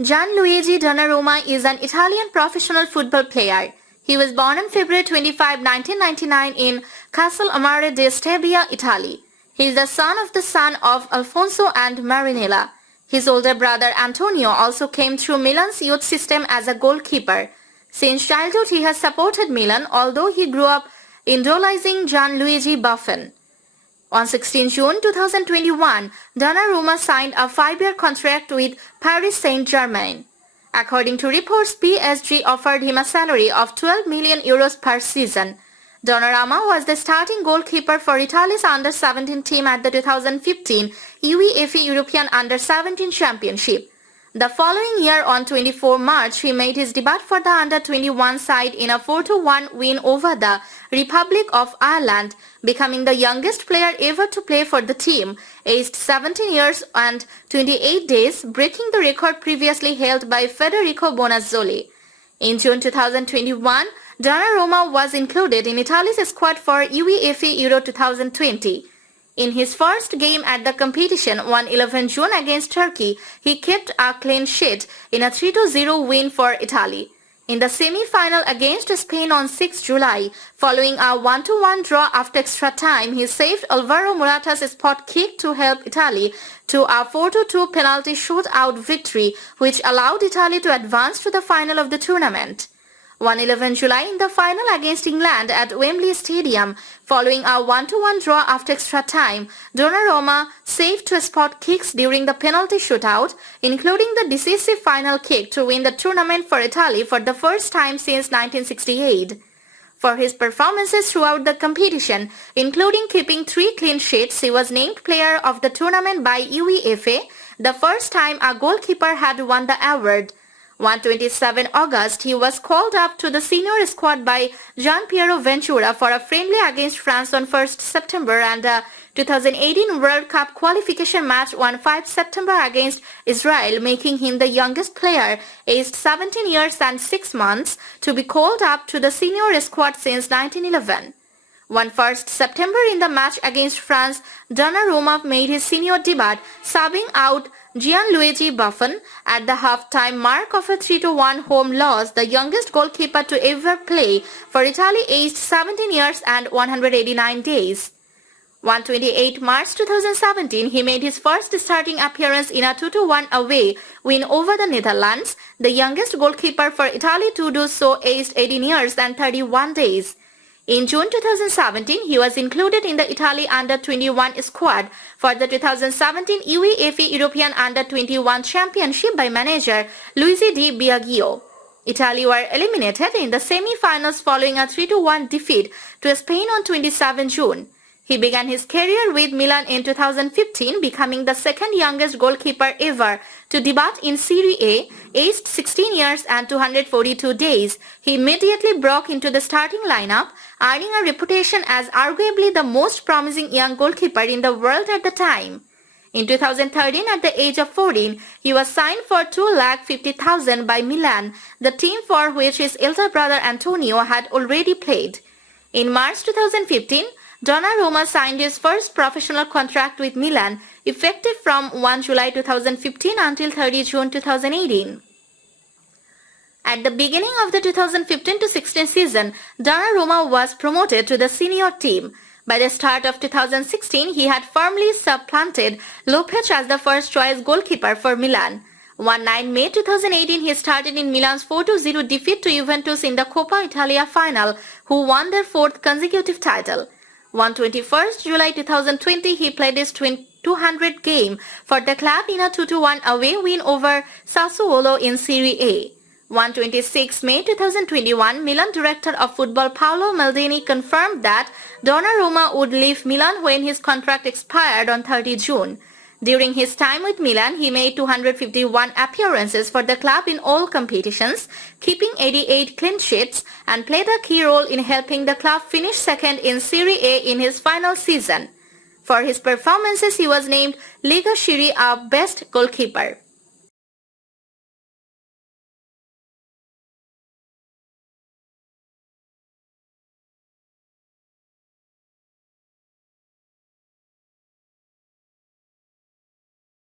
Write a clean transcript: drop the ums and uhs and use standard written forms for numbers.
Gianluigi Donnarumma is an Italian professional football player. He was born on February 25, 1999 in Castellammare di Stabia, Italy. He is the son of Alfonso and Marinella. His older brother Antonio also came through Milan's youth system as a goalkeeper. Since childhood he has supported Milan, although he grew up idolizing Gianluigi Buffon. On 16 June 2021, Donnarumma signed a 5-year contract with Paris Saint-Germain. According to reports, PSG offered him a salary of 12 million euros per season. Donnarumma was the starting goalkeeper for Italy's under-17 team at the 2015 UEFA European Under-17 Championship. The following year, on 24 March, he made his debut for the under-21 side in a 4-1 win over the Republic of Ireland, becoming the youngest player ever to play for the team, aged 17 years and 28 days, breaking the record previously held by Federico Bonazzoli. In June 2021, Donnarumma was included in Italy's squad for UEFA Euro 2020. In his first game at the competition on 11 June against Turkey, he kept a clean sheet in a 3-0 win for Italy. In the semi-final against Spain on 6 July, following a 1-1 draw after extra time, he saved Alvaro Morata's spot kick to help Italy to a 4-2 penalty shootout victory, which allowed Italy to advance to the final of the tournament. On 11 July in the final against England at Wembley Stadium, following a 1-1 draw after extra time, Donnarumma saved 2 spot kicks during the penalty shootout, including the decisive final kick to win the tournament for Italy for the first time since 1968. For his performances throughout the competition, including keeping 3 clean sheets, he was named player of the tournament by UEFA, the first time a goalkeeper had won the award. On 27 August, he was called up to the senior squad by Gianpiero Ventura for a friendly against France on 1 September and a 2018 World Cup qualification match on 5 September against Israel, making him the youngest player, aged 17 years and 6 months, to be called up to the senior squad since 1911. On 1 September in the match against France, Donnarumma made his senior debut, subbing out Gianluigi Buffon at the half-time mark of a 3-1 home loss, the youngest goalkeeper to ever play for Italy, aged 17 years and 189 days. On 28 March 2017, he made his first starting appearance in a 2-1 away win over the Netherlands, the youngest goalkeeper for Italy to do so, aged 18 years and 31 days. In June 2017, he was included in the Italy Under-21 squad for the 2017 UEFA European Under-21 Championship by manager Luigi Di Biagio. Italy were eliminated in the semi-finals following a 3-1 defeat to Spain on 27 June. He began his career with Milan in 2015, becoming the second youngest goalkeeper ever to debut in Serie A, aged 16 years and 242 days. He immediately broke into the starting lineup, earning a reputation as arguably the most promising young goalkeeper in the world at the time. In 2013, at the age of 14, he was signed for 2,50,000 by Milan, the team for which his elder brother Antonio had already played. In March 2015, Donnarumma signed his first professional contract with Milan, effective from 1 July 2015 until 30 June 2018. At the beginning of the 2015-16 season, Donnarumma was promoted to the senior team. By the start of 2016, he had firmly supplanted Lopez as the first-choice goalkeeper for Milan. On 9 May 2018, he started in Milan's 4-0 defeat to Juventus in the Coppa Italia final, who won their 4th consecutive title. On 21 July 2020, he played his 200th game for the club in a 2-1 away win over Sassuolo in Serie A. On 26 May 2021, Milan director of football Paolo Maldini confirmed that Donnarumma would leave Milan when his contract expired on 30 June. During his time with Milan, he made 251 appearances for the club in all competitions, keeping 88 clean sheets, and played a key role in helping the club finish second in Serie A in his final season. For his performances, he was named Lega Serie A Best Goalkeeper.